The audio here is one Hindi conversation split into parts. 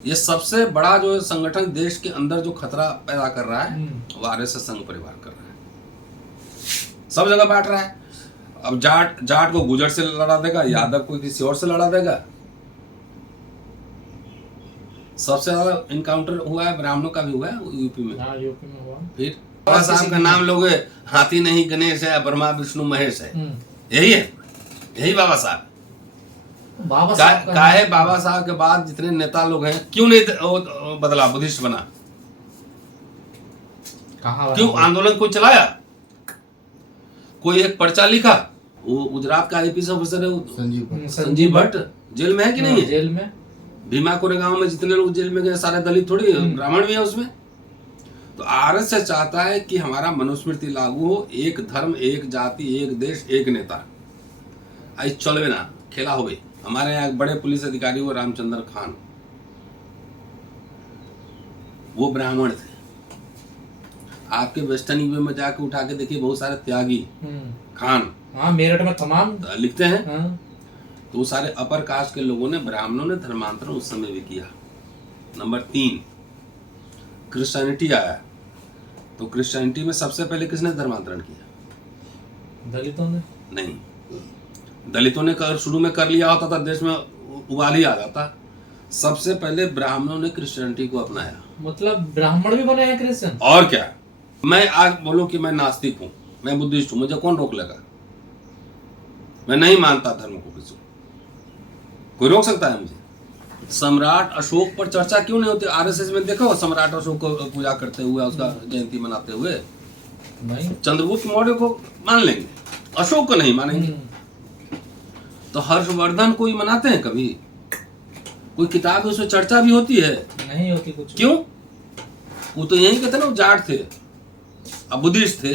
ये सबसे बड़ा जो संगठन देश के अंदर जो खतरा पैदा कर रहा है वो आरएसएस संघ परिवार कर रहा है। सब जगह बांट रहा है। अब जाट को गुजर से लड़ा देगा, यादव को किसी और से लड़ा देगा। सबसे ज्यादा इनकाउंटर हुआ है ब्राह्मणों का भी हुआ है यूपी में। हाँ, यूपी में हुआ। फिर बाबा साहब का नाम लोगे, हाथी नहीं गणेश है, ब्रह्मा विष्णु महेश है। यही है, यही बाबा साहब। बाबा साहब काहे बाबा साहब के बाद जितने नेता लोग हैं क्यों नहीं बदला, बुद्धिस्ट बना? कहाँ क्यों आंदोलन कोई चलाया? कोई एक पर्चा लिखा? वो गुजरात का आईपीएस ऑफिसर है संजीव भट्ट, जेल में है कि नहीं है? जेल में। भीमा कोरेगांव में जितने लोग जेल में गए सारे दलित थोड़ी, ब्राह्मण भी है उसमें। तो आरएसएस चाहता है कि हमारा मनुस्मृति लागू हो, एक धर्म, एक जाति, एक देश, एक नेता। आई चलवे ना, खेला हो गई। हमारे यहाँ बड़े पुलिस अधिकारी वो रामचंद्र खान, वो ब्राह्मण थे। आपके वेस्टर्न यूपी में जाके उठा के देखिए, बहुत सारे त्यागी खान, हाँ मेरठ में तमाम लिखते हैं। हाँ। तो वो सारे अपर कास्ट के लोगों ने, ब्राह्मणों ने धर्मांतरण उस समय भी किया। नंबर 3, क्रिश्चियनिटी आया। तो क्रिश्चियनिटी में सबसे पहले किसने धर्मांतरण किया? दलितों ने नहीं, दलितों ने शुरू में कर लिया होता था, देश में उबाल ही आ जाता। सबसे पहले ब्राह्मणों ने क्रिश्चियनिटी को अपनाया। मतलब ब्राह्मण भी बने हैं क्रिश्चियन? और क्या? मैं आज बोलूं कि मैं नास्तिक हूं, मैं बुद्धिस्ट हूं, मुझे कौन रोक लेगा? मैं नहीं मानता धर्म को, किसी को कोई रोक सकता है मुझे? सम्राट अशोक पर चर्चा क्यों नहीं होती? आरएसएस में देखो सम्राट अशोक को पूजा करते हुए, उसका जयंती मनाते हुए। नहीं, चंद्रगुप्त मौर्य को मान लेंगे, अशोक को नहीं मानेंगे। तो हर्षवर्धन को ही मनाते हैं कभी? कोई किताब है उसमें चर्चा भी होती है? नहीं होती कुछ। क्यों? वो तो यही कहते ना, वो जाट थे, अब बुद्धिस्ट थे,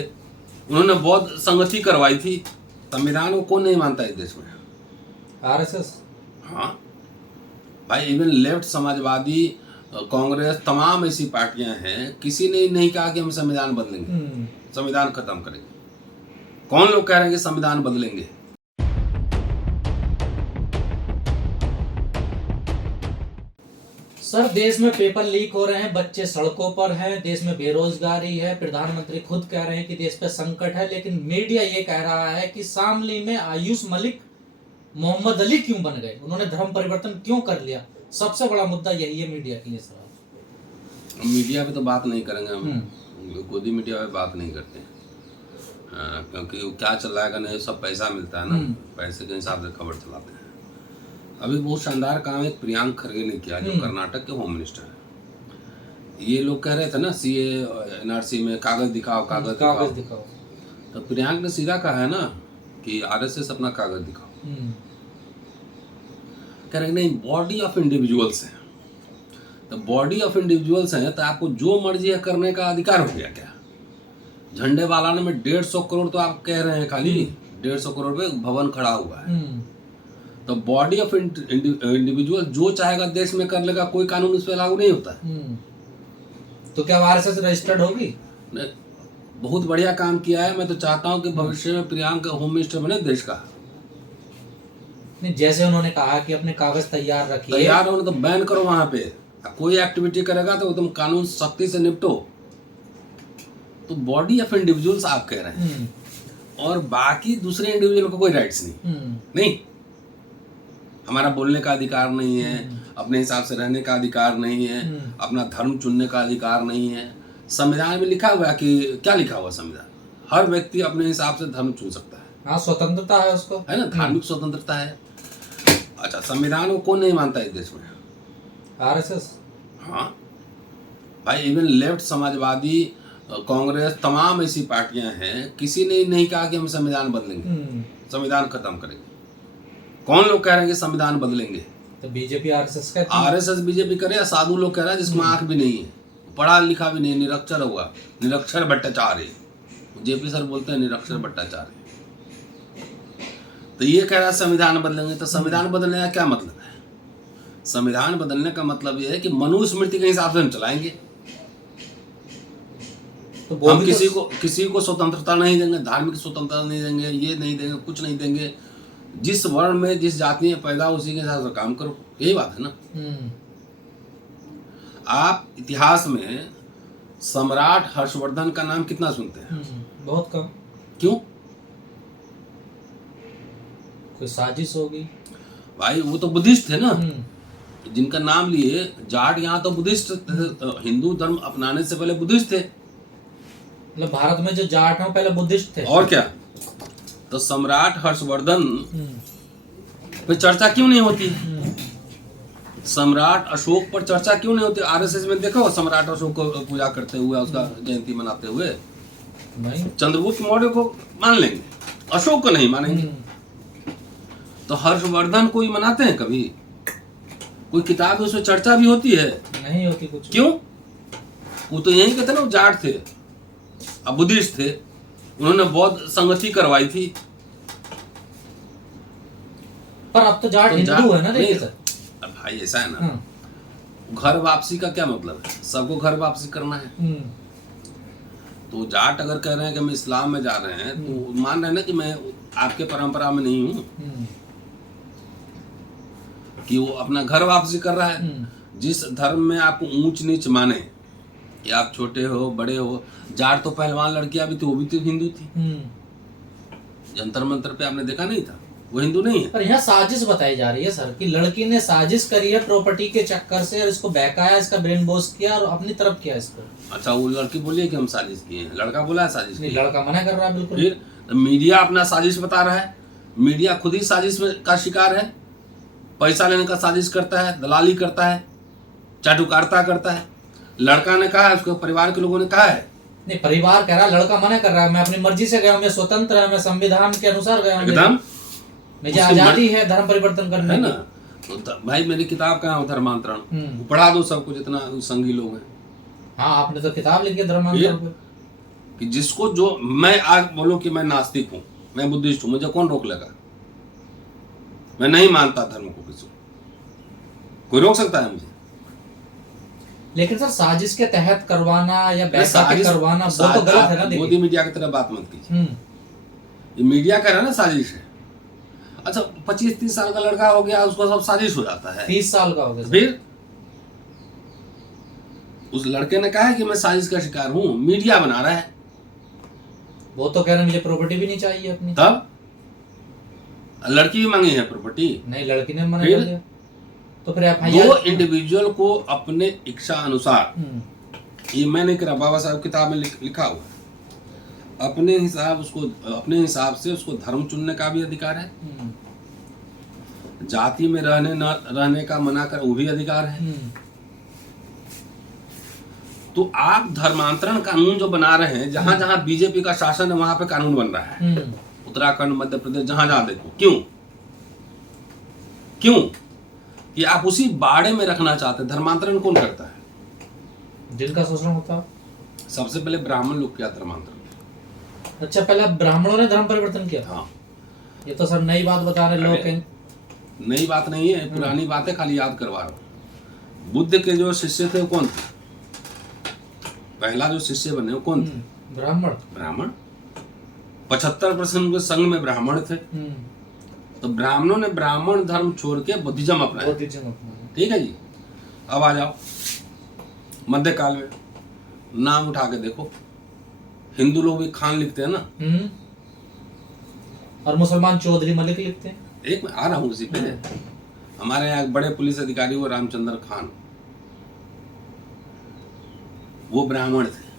उन्होंने बौद्ध संगति करवाई थी। संविधान को कौन नहीं मानता इस देश में? आरएसएस। हाँ भाई, इवन लेफ्ट, समाजवादी, कांग्रेस, तमाम ऐसी पार्टियां हैं, किसी ने नहीं कहा कि हम संविधान बदलेंगे, संविधान खत्म करेंगे। कौन लोग कह रहे हैं कि संविधान बदलेंगे? सर, देश में पेपर लीक हो रहे हैं, बच्चे सड़कों पर हैं, देश में बेरोजगारी है, प्रधानमंत्री खुद कह रहे हैं कि देश पे संकट है, लेकिन मीडिया ये कह रहा है कि शामली में आयुष मलिक मोहम्मद अली क्यों बन गए, उन्होंने धर्म परिवर्तन क्यों कर लिया? सबसे बड़ा मुद्दा यही है मीडिया के लिए सर। मीडिया पे तो बात नहीं करेंगे हम, खुद ही मीडिया पे बात नहीं करते हैं। क्योंकि वो क्या चल रहा है नहीं, सब पैसा मिलता है ना, पैसे के हिसाब से खबर चलाते हैं। अभी बहुत शानदार काम एक प्रियांक खरगे ने किया, जो कर्नाटक के होम मिनिस्टर है। ये लोग कह रहे थे ना सीए एनआरसी में कागज दिखाओ, कागज दिखाओ। तो प्रियांक ने सीधा कहा है ना कि आरएसएस अपना कागज दिखाओ। कह रहे नहीं, बॉडी ऑफ इंडिविजुअल्स है। तो बॉडी ऑफ इंडिविजुअल्स है तो आपको जो मर्जी है करने का अधिकार हो गया क्या? झंडे वाला ने में 150 करोड़, तो आप कह रहे हैं खाली 150 करोड़ पे भवन खड़ा हुआ है। तो बॉडी ऑफ इंडिविजुअल जो चाहेगा देश में कर लेगा, कोई कानून इस पे लागू नहीं होता है। तो क्या आरएसएस रजिस्टर्ड होगी? बहुत बढ़िया काम किया है। मैं तो चाहता हूं कि भविष्य में प्रियांक होम मिनिस्टर बने देश का। नहीं, जैसे उन्होंने कहा कि अपने कागज तैयार रखिए, तैयार होने तो बैन करो वहां पे। कोई एक्टिविटी करेगा तो एकदम कानून सख्ती से निपटो। तो बॉडी ऑफ इंडिविजुअल्स आप कह रहे हैं, और बाकी दूसरे इंडिविजुअल को कोई राइट्स नहीं। हमारा बोलने का अधिकार नहीं है, अपने हिसाब से रहने का अधिकार नहीं है, अपना धर्म चुनने का अधिकार नहीं है। संविधान में लिखा हुआ है कि क्या लिखा हुआ? संविधान, हर व्यक्ति अपने हिसाब से धर्म चुन सकता है। हाँ, स्वतंत्रता है उसको, है ना, धार्मिक स्वतंत्रता है। अच्छा, संविधान को कौन नहीं मानता इस देश में? आरएसएस। हाँ भाई, इवन लेफ्ट, समाजवादी, कांग्रेस, तमाम ऐसी पार्टियां हैं, किसी ने नहीं कहा कि हम संविधान बदलेंगे, संविधान खत्म करेंगे। कौन लोग कह रहे हैं कि संविधान बदलेंगे? तो बीजेपी आरएसएस का, आरएसएस बीजेपी करे या साधु लोग कह रहे हैं जिसमें आंख भी नहीं है, पढ़ा लिखा भी नहीं, निरक्षर हुआ, निरक्षर भट्टाचार्य। जेपी सर बोलते हैं निरक्षर भट्टाचार्य। तो ये कह रहा है संविधान बदलेंगे। तो संविधान बदलने का क्या मतलब है? संविधान बदलने का मतलब ये है कि मनुस्मृति के हिसाब से हम चलाएंगे। तो हम किसी को स्वतंत्रता नहीं देंगे, धार्मिक स्वतंत्रता नहीं देंगे, ये नहीं देंगे, कुछ नहीं देंगे। जिस वर्ण में, जिस जाति में पैदा उसी के हिसाब से काम करो, यही बात है ना। आप इतिहास में सम्राट हर्षवर्धन का नाम कितना सुनते हैं? बहुत कम। क्यों? कोई साजिश होगी भाई वो तो बुद्धिस्ट थे ना, जिनका नाम लिए। जाट यहाँ तो बुद्धिस्ट हिंदू धर्म अपनाने से पहले बुद्धिस्ट थे। मतलब भारत में जो जाट हैं पहले बुद्धिस्ट थे। और क्या? तो सम्राट हर्षवर्धन पे चर्चा क्यों नहीं होती? सम्राट अशोक पर चर्चा क्यों नहीं होती? आरएसएस में देखो सम्राट अशोक को पूजा करते हुए, उसका जयंती मनाते हुए। नहीं, चंद्रगुप्त मौर्य को मान लेंगे, अशोक को नहीं मानेंगे। तो हर्षवर्धन को ही मनाते हैं कभी? कोई किताब है उसमें चर्चा भी होती है? नहीं होती कुछ। क्यों? वो तो यही कहते ना, वो जाट थे, अब बुद्धिस्ट थे, उन्होंने बौद्ध संगति करवाई थी। पर अब तो जाट हिंदू है ना, देखिए सर। भाई ऐसा है ना, घर वापसी का क्या मतलब है? सबको घर वापसी करना है। तो जाट अगर कह रहे हैं कि हम इस्लाम में जा रहे हैं, तो मान रहे हैं ना कि मैं आपके परंपरा में नहीं हूँ, कि वो अपना घर वापसी कर रहा है। जिस धर्म में आप ऊंच नीच माने, कि आप छोटे हो बड़े हो, जाट तो पहलवान लड़कियां भी थी, वो भी तो हिंदू थी। जंतर मंतर पे आपने देखा नहीं था? वो हिंदू नहीं है। पर यहाँ साजिश बताई जा रही है सर, कि लड़की ने साजिश करी है प्रॉपर्टी के चक्कर से, और इसको बहकाया, इसका ब्रेन वॉश किया और अपनी तरफ किया इसको। अच्छा, वो लड़की बोली है कि हम साजिश किए हैं, लड़का बोला है साजिश नहीं, किए। लड़का मना कर रहा है बिल्कुल। फिर मीडिया अपना साजिश बता रहा है। मीडिया खुद ही साजिश का शिकार है, पैसा लेने का साजिश करता है, दलाली करता है, चाटुकारिता करता है। लड़का ने कहा है, उसके परिवार के लोगों ने कहा है। नहीं, परिवार कह रहा है, लड़का मना कर रहा है, मैं अपनी मर्जी से गया हूँ, मैं स्वतंत्र है, मैं संविधान के अनुसार गया हूँ, एकदम मुझे आजादी है धर्म परिवर्तन करने है की। ना। तो भाई मेरी किताब कहाँ है धर्मांतरण, पढ़ा दो सबको, जितना संगी लोग हैं। हाँ, आपने तो किताब लिखी है धर्मांतरण पे। कि जिसको जो, मैं आज बोलूं कि मैं नास्तिक हूँ, मैं बुद्धिस्ट हूँ, मुझे कौन रोक लेगा? मैं नहीं मानता धर्म को, किसी को कोई रोक सकता है मुझे? लेकिन सर साजिश के तहत करवाना या बहका के करवाना, वो तो गलत है ना। मोदी मीडिया की तरह बात मत कीजिए। ये मीडिया कह रहा है ना साजिश है। अच्छा, 25-30 साल का लड़का हो गया, उसको सब साजिश हो जाता है। 30 साल का हो गया। फिर उस लड़के ने कहा है कि मैं साजिश का शिकार हूं, मीडिया बना रहा है। वो तो कह रहे हैं मुझे प्रॉपर्टी भी नहीं चाहिए अपनी। तब लड़की भी मांगी है प्रॉपर्टी? नहीं, लड़की ने मना कर दिया। तो फिर दो इंडिविजुअल को अपने इच्छा अनुसार, ये मैंने कहा, बाबा साहब किताब में लिखा हुआ है, अपने हिसाब से उसको धर्म चुनने का भी अधिकार है, जाति में रहने का मना कर वो भी अधिकार है। तो आप धर्मांतरण कानून जो बना रहे हैं, जहां जहां बीजेपी का शासन है वहां पे कानून बन रहा है, उत्तराखंड, मध्य प्रदेश, जहां जहां देखो। क्यों कि आप उसी बाड़े में रखना चाहते हैं। धर्मांतरण कौन करता है? जिनका शोषण होता है। सबसे पहले ब्राह्मण लोग किया धर्मांतरण। अच्छा, पहले ब्राह्मणों ने धर्म परिवर्तन किया? हाँ। ये तो सर नई बात बता रहे लोग। नई बात नहीं है, पुरानी बातें खाली याद करवा रहा हूँ। बुद्ध के जो शिष्य थे वो कौन थे? पहला जो शिष्य बने वो कौन थे? ब्राह्मण। 75% के संघ में ब्राह्मण थे। तो ब्राह्मणों ने ब्राह्मण धर्म छोड़ के बुद्धिज्म अपनाया। ठीक है जी। अब आ जाओ मध्यकाल में, नाम उठा के देखो, हिंदू लोग भी खान लिखते हैं ना, और मुसलमान चौधरी मलिक लिखते हैं। एक मैं आ रहा हूँ उसी पे। हमारे यहाँ बड़े पुलिस अधिकारी वो रामचंद्र खान, वो ब्राह्मण थे।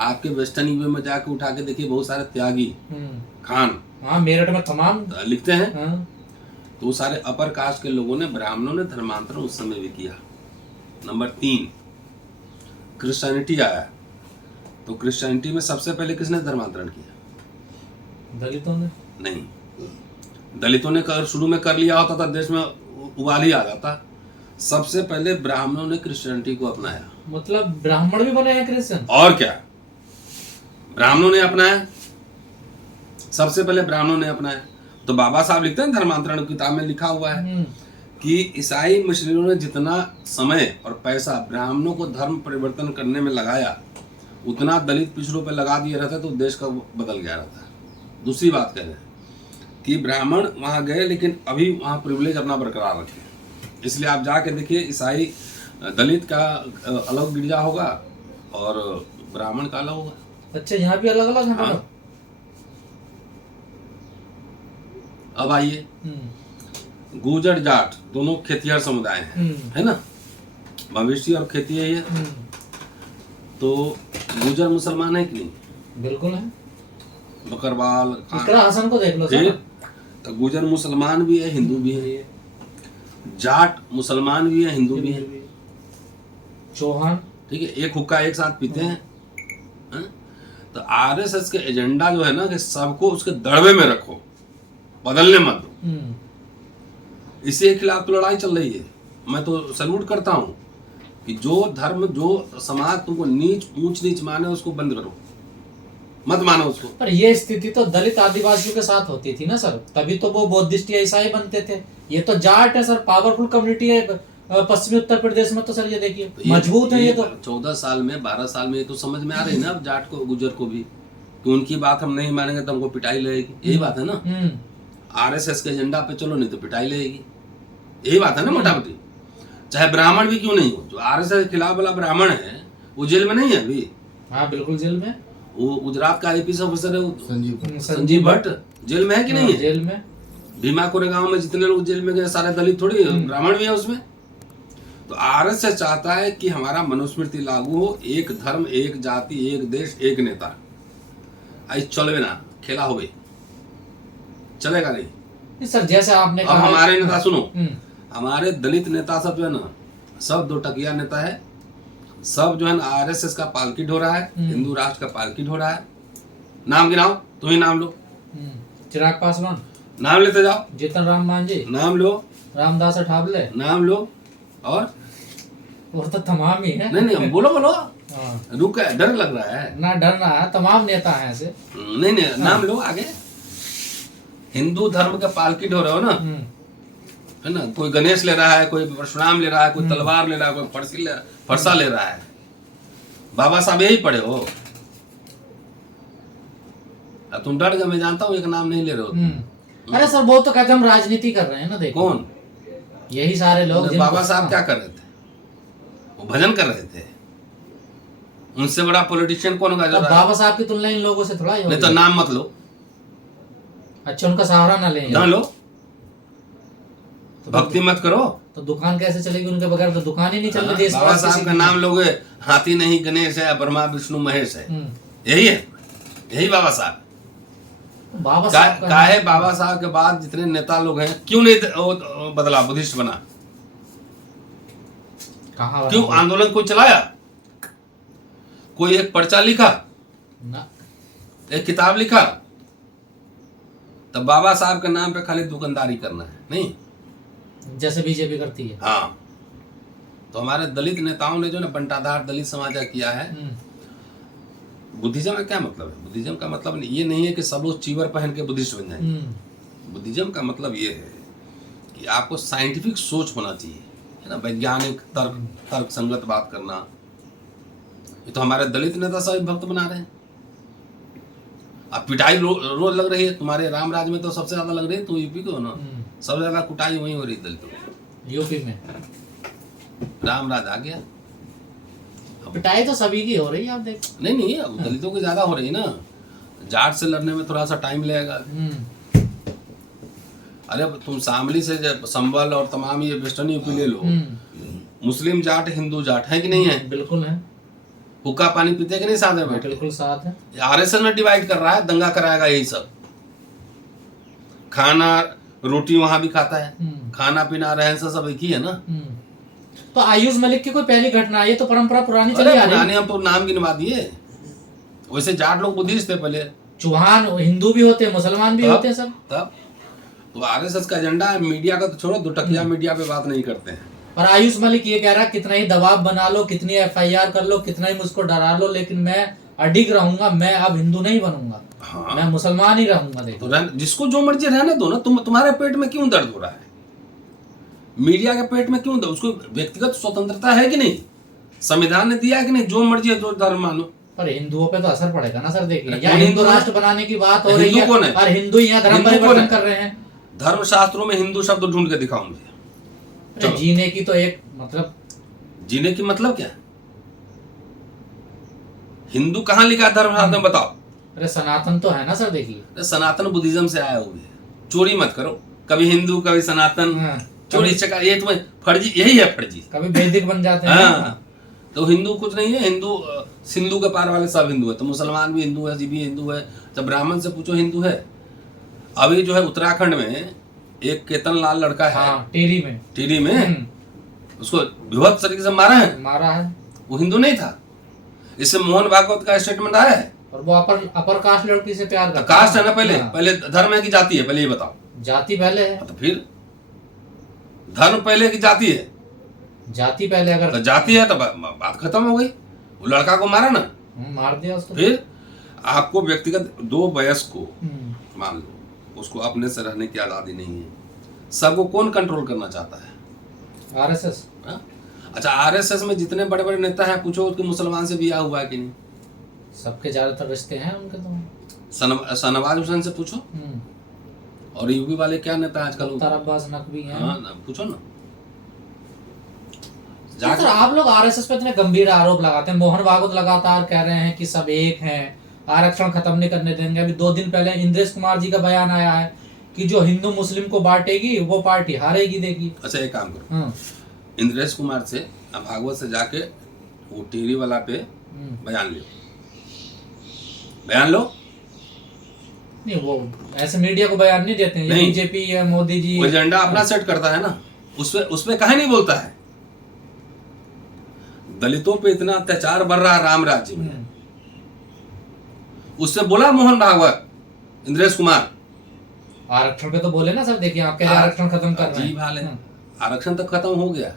आपके वेस्टर्न यूपी में जाके उठा के देखिए, बहुत सारे त्यागी खान, हाँ, मेरठ में तमाम लिखते हैं। तो सारे अपर कास्ट के लोगों ने, ब्राह्मणों ने धर्मांतरण उस समय भी किया। नंबर 3, क्रिश्चियनिटी आया। तो क्रिश्चियनिटी में सबसे पहले किसने धर्मांतरण किया? दलितों ने। नहीं, दलितों ने शुरू में कर लिया होता था, देश में उबाल ही आ जाता। सबसे पहले ब्राह्मणों ने क्रिश्चियनिटी को अपनाया। मतलब ब्राह्मण भी बने हैं क्रिश्चियन? और क्या, ब्राह्मणों ने अपनाया, सबसे पहले ब्राह्मणों ने अपनाया। तो बाबा साहब लिखते हैं धर्मांतरण किताब में लिखा हुआ है कि ईसाई मिशनरियों ने जितना समय और पैसा ब्राह्मणों को धर्म परिवर्तन करने में लगाया, उतना दलित पिछड़ों पे लगा दिया रहता तो देश का बदल गया रहता। दूसरी बात कह रहे हैं कि ब्राह्मण वहाँ गए, लेकिन अभी वहाँ प्रिविलेज अपना बरकरार रखे। इसलिए आप जाके देखिए, ईसाई दलित का अलग गिरजा होगा और ब्राह्मण का अलग होगा। अच्छा, यहाँ भी अलग अलग है हाँ। मतलब। अब आइए, गुर्जर जाट दोनों खेतिहर समुदाय हैं, है ना, मवेशी और खेती है ये। तो गुर्जर मुसलमान है कि नहीं? बिल्कुल है। बकरवाल, इकरा हसन को देख लो फिर सर। तो गुर्जर मुसलमान भी है, हिंदू भी है, जाट मुसलमान भी है, हिंदू भी है, चौहान, ठीक है, एक हुक्का एक साथ पीते हैं। हाँ? तो आरएसएस के एजेंडा जो है ना कि सबको उसके दड़बे में रखो, बदलने मत दो। इसके खिलाफ तो लड़ाई चल रही है। मैं तो सैल्यूट करता हूं कि जो धर्म, जो समाज तुमको नीच ऊंच नीच माने उसको बंद करो, मत मानो उसको। पर ये स्थिति तो दलित आदिवासियों के साथ होती थी ना सर, तभी तो वो बौद्धिस्ट या ईसाई बनते थे। ये तो जाट है सर, पावरफुल कम्युनिटी है पश्चिमी उत्तर प्रदेश में। तो सर ये देखिए तो मजबूत है ये तो। 14 साल में, 12 साल में ये तो समझ में आ रही ना अब जाट को, गुजर को भी, कि उनकी बात हम नहीं मानेंगे तो हमको पिटाई लगेगी। यही बात है ना। आरएसएस के एजेंडा पे चलो, नहीं तो पिटाई लगेगी। यही बात है ना मोटामोटी। चाहे ब्राह्मण भी क्यों नहीं हो, जो आरएसएस के खिलाफ वाला ब्राह्मण है वो जेल में नहीं है अभी। हाँ बिल्कुल जेल में। वो गुजरात का आईपीएस ऑफिसर है वो संजीव भट्ट, जेल में है कि नहीं है? जेल में। भीमा कोरेगांव में जितने लोग जेल में गए सारे दलित थोड़ी, ब्राह्मण भी है उसमें। तो आरएसएस चाहता है कि हमारा मनुस्मृति लागू हो, एक धर्म, एक जाति, एक देश, एक नेता। आई चलवे ना, खेला हो गई, चलेगा नहीं सर। जैसे आपने अब कहा, हमारे नेता सुनो, हमारे दलित नेता सब जो है ना, सब दो टकिया नेता है, सब जो है ना आरएसएस का पालकी ढो रहा है, हिंदू राष्ट्र का पालकी ढो रहा है। नाम गिनाओ, तुम ही नाम लो। चिराग पासवान, नाम लेते जाओ। जीतन राम मांझी, नाम लो। रामदास अठावले, नाम लो। और तो तमाम ही है। नहीं बोलो बोलो, हाँ। रुक, डर लग रहा है ना, डर रहा है, तमाम नेता हैं ऐसे। नहीं नाम लो आगे। हिंदू धर्म का पालकी ढो रहे हो ना, है ना। कोई गणेश ले रहा है, कोई परशुराम ले रहा है, कोई तलवार ले रहा है, कोई फरसा ले रहा है। बाबा साहब यही पढ़े हो। अब तुम डर गए, मैं जानता हूँ, एक नाम नहीं ले रहे हो। अरे सर वो तो कहते हम राजनीति कर रहे हैं ना। देखो कौन? यही सारे लोग। बाबा साहब क्या कर रहे थे? वो भजन कर रहे थे। उनसे बड़ा पॉलिटिशियन कौन होगा? बाबा साहब की तुलना इन लोगों से थोड़ा ही होगी। नहीं तो नाम मत लो। अच्छा, उनका सहारा ना लें, ना लो, भक्ति मत करो। तो दुकान कैसे चलेगी उनके बगैर? तो दुकान ही नहीं चल रही। बाबा साहब का नाम लोगे, हाथी नहीं गणेश है, ब्रह्मा विष्णु महेश है, यही है, यही बाबा साहब। बाबा साहब काहे बाबा साहब के बाद जितने नेता लोग हैं, क्यों नहीं बदला, बुद्धिस्ट बना? कहाँ? क्यों आंदोलन कोई चलाया? कोई एक पर्चा लिखा ना, एक किताब लिखा? तब बाबा साहब के नाम पे खाली दुकानदारी करना है नहीं, जैसे बीजेपी करती है। हाँ। तो हमारे दलित नेताओं ने जो ना बंटाधार दलित समाज किया है। बुद्धिज्म का क्या मतलब है? बुद्धिज्म का मतलब ये नहीं है कि सब लोग चीवर पहन के बुद्धिस्ट बन जाए। बुद्धिज्म का मतलब ये है कि आपको साइंटिफिक सोच होना चाहिए, है ना, वैज्ञानिक तर्क संगत बात करना। ये तो हमारे दलित नेता सभी भक्त बना रहे हैं। अब पिटाई रोज लग रही है। तुम्हारे राम राज में तो सबसे ज्यादा लग रही है, तो यूपी को ना सबसे ज्यादा कुटाई वहीं हो रही है दलितों को। यूपी में राम राज आ गया। पिटाई तो सभी की हो रही है, आप देख। नहीं अब दलितों की ज्यादा हो रही है ना। जाट से लड़ने में थोड़ा सा टाइम लगेगा। अरे तुम शामली से संबल और तमाम ये वेस्टर्न यूपी ले लो, मुस्लिम जाट हिंदू जाट है कि नहीं है? बिल्कुल है। हुक्का पानी पीते कि नहीं साथ में बैठे? बिल्कुल साथ है। आरएसएस में डिवाइड कर रहा है, दंगा कराएगा यही सब। खाना रोटी वहां भी खाता है, खाना पीना रहन सहन सब एक ही है ना। तो आयुष मलिक की कोई पहली घटना है? ये तो परंपरा पुरानी चली आ रही है। हम तो नाम गिनवा दिए। वैसे जाट लोग बुद्धिस्ट थे पहले, चौहान हिंदू भी होते हैं, मुसलमान भी होते हैं सब। तब तो आरएसएस का एजेंडा है। मीडिया का तो छोड़ो, दो टकिया मीडिया पे बात नहीं करते हैं। और आयुष मलिक ये कह रहा है कितना ही दबाव बना लो, कितनी एफआईआर कर लो, कितना ही मुझको डरा लो, लेकिन मैं अडिग रहूंगा, मैं अब हिंदू नहीं बनूंगा। हाँ। मैं मुसलमान ही रहूंगा। देखो तो जिसको जो मर्जी रहने दो ना। तुम्हारे पेट में क्यों दर्द हो रहा है? मीडिया के पेट में क्यों दर्द? उसको व्यक्तिगत स्वतंत्रता है कि नहीं? संविधान ने दिया है कि नहीं? जो मर्जी है, जो धर्म मानो। पर हिंदुओं पे तो असर पड़ेगा ना सर। देखिए, या हिंदू राष्ट्र बनाने की बात हो रही है और हिंदू यहाँ धर्म परिवर्तन कर रहे हैं। धर्म शास्त्रों में हिंदू शब्द ढूंढ के दिखाओ मुझे। जीने की तो एक मतलब जीने की मतलब क्या? हिंदू कहाँ लिखा धर्मशास्त्र में बताओ? अरे सनातन तो है ना सर, देखिए सनातन बुद्धिज्म से आया हुआ है। चोरी मत करो, कभी हिंदू कभी सनातन, हाँ, चोरी चका, ये तुम्हें फर्जी, यही है फर्जी। कभी वैदिक बन जाते हैं। हाँ, तो हिंदू कुछ नहीं है। हिंदू सिंधु के पार वाले सब हिंदू है, तो मुसलमान भी हिंदू है, सिख भी हिंदू है। जब ब्राह्मण से पूछो हिंदू है। अभी जो है उत्तराखंड में एक केतन लाल लड़का है, हाँ, टीरी में उसको विभत्स तरीके से मारा है, वो हिंदू नहीं था। इससे मोहन भागवत का स्टेटमेंट आया है। और वो अपर कास्ट लड़की से प्यार करता कास्ट है ना पहले? हाँ। पहले धर्म है कि जाति है? पहले ये बताओ। जाति पहले है। तो फिर धर्म पहले की जाति है? जाति पहले। अगर तो जाति है तो बात खत्म हो गई। वो लड़का को मारा ना, मार दिया उसको। फिर आपको व्यक्तिगत दो वयस्क को मान लो, उसको अपने से रहने की आजादी नहीं है। सबको कौन कंट्रोल करना चाहता है? आरएसएस। अच्छा, आरएसएस में जितने बड़े बड़े नेता हैं, पूछो उसके मुसलमान से ब्याह हुआ है कि नहीं? सबके ज्यादातर रिश्ते हैं उनके तो। शाहनवाज हुसैन से पूछो। और यूपी वाले क्या नेता आजकल? मुख्तार अब्बास नकवी हैं। हाँ ना, पूछो ना। सर आप लोग आरएसएस पे इतने गंभीर आरोप लगाते हैं। मोहन भागवत लगातार कह रहे हैं कि सब एक हैं, आरक्षण खत्म नहीं करने देंगे। अभी 2 दिन पहले इंद्रेश कुमार जी का बयान आया है कि जो हिंदू मुस्लिम को बांटेगी वो पार्टी हारेगी देगी। अच्छा, एक काम करो, इंद्रेश कुमार से भागवत से जाके वो टिहरी वाला पे बयान लो। नहीं, वो ऐसे मीडिया को बयान नहीं देते हैं। ये बीजेपी या मोदी जी एजेंडा अपना सेट करता है ना, उसमें कहीं नहीं बोलता है। दलितों पे इतना अत्याचार बढ़ रहा है राम राज्य में, उससे बोला मोहन भागवत, इंद्रेश कुमार। आरक्षण पे तो बोले ना सर, देखिए आप कह रहे आरक्षण खत्म कर रहे हैं। आरक्षण तो खत्म हो गया,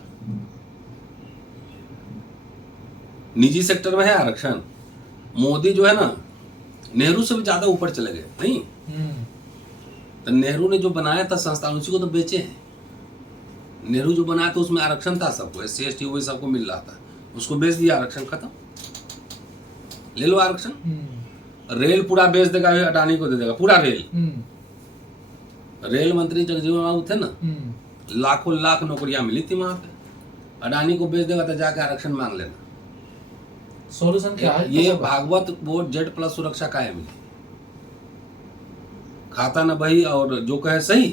निजी सेक्टर में है आरक्षण। मोदी जो है ना, नेहरू से भी ज्यादा ऊपर चले गए। नहीं तो नेहरू ने जो बनाया था संस्थान, उसी को तो बेचे हैं। नेहरू जो बनाया था उसमें आरक्षण था सबको, SC ST वही सबको मिल रहा था, उसको बेच दिया, आरक्षण खत्म। ले लो आरक्षण। रेल पूरा बेच देगा, अडानी को दे देगा पूरा रेल। रेल मंत्री जगजीवन राम थे ना, लाखों लाख नौकरियां मिली थी वहां पे। अडानी को बेच देगा तो जाके आरक्षण मांग लेना। सॉल्यूशन क्या है? ये भागवत बोर्ड Z+ सुरक्षा का है मिली, खाता न बही और जो कहे सही।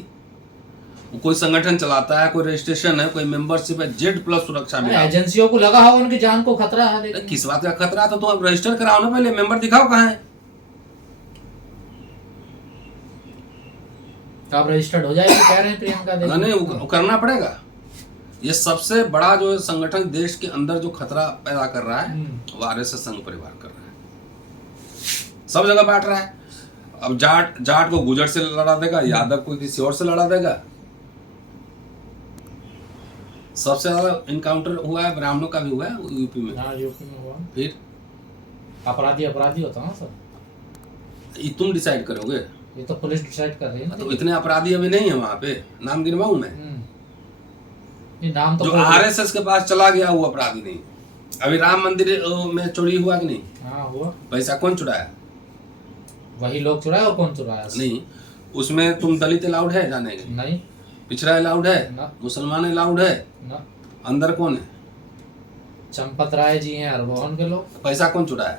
वो कोई संगठन चलाता है, कोई रजिस्ट्रेशन है, कोई मेंबरशिप है, Z+ सुरक्षा मिला। एजेंसियों को लगा होगा उनकी जान को खतरा है, लेकिन किस बात का खतरा है? तो तुम अब रजिस्टर कराओ ना, पहले मेंबर दिखाओ कहाँ है। आप रजिस्टर्ड हो जाएगी कह रहे हैं प्रियंका देवी। नहीं, करना पड़ेगा। ये सबसे बड़ा जो संगठन देश के अंदर जो खतरा पैदा कर रहा है, वो आरएसएस संघ परिवार कर रहा है। सब जगह बांट रहा है। अब जाट को गुजर से लड़ा देगा, यादव को किसी और से लड़ा देगा। सबसे ज्यादा इनकाउंटर हुआ है, ब्राह्मणों का भी हुआ है यूपी में। हाँ, यूपी में हुआ। फिर अपराधी होता है ना सर। ये तुम डिसाइड करोगे? ये तो पुलिस डिसाइड कर रही है ना। तो इतने अपराधी अभी नहीं है वहां पे, नाम गिनवाऊं मैं? ये नाम तो जो आरएसएस के पास चला गया वो अपराधी नहीं। अभी राम मंदिर में चोरी हुआ कि नहीं? हाँ, हुआ। पैसा कौन चुराया? वही लोग चुराए। और कौन चुराया? नहीं, उसमें तुम दलित अलाउड है जाने के? नहीं। पिछड़ा अलाउड है? मुसलमान अलाउड है? ना। अंदर कौन है? चंपत राय जी हैं, अरबोहन के लोग। पैसा कौन चुराया?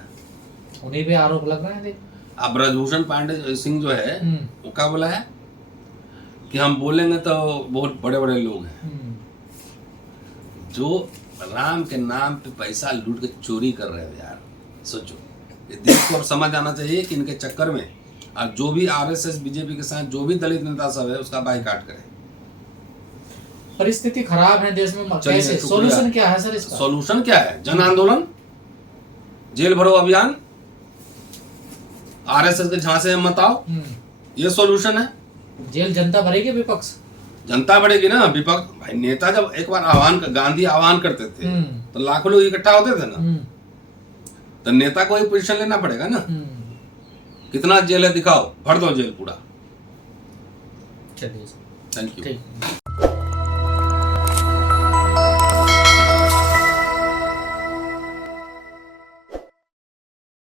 उन्हीं पे आरोप लग रहे हैं। देख, अब ब्रजभूषण पांडे सिंह जो है, वो क्या बोला है कि हम बोलेंगे तो बहुत बड़े बड़े लोग हैं। जो राम के नाम पे पैसा लूट के चोरी कर रहे हो यार, सोचो। ये देश को अब समझ आना चाहिए कि इनके चक्कर में और जो भी आरएसएस बीजेपी के साथ जो भी दलित नेता सब है, उसका बाइकाट करें। परिस्थिति खराब है देश में। कैसे? सॉल्यूशन क्या है सर इसका? सॉल्यूशन क्या है? जन आंदोलन, जेल भरो अभियान, आरएसएस के झांसे में मत आओ, ये सॉल्यूशन है। जेल जनता भरेगी, विपक्ष जनता बढ़ेगी ना। विपक्ष भाई, नेता जब एक बार गांधी आह्वान करते थे तो लाखों लोग इकट्ठा होते थे ना, तो नेता को ही पोजीशन लेना पड़ेगा ना। कितना जेल है दिखाओ, भर दो जेल पूरा। चलिए, थैंक यू।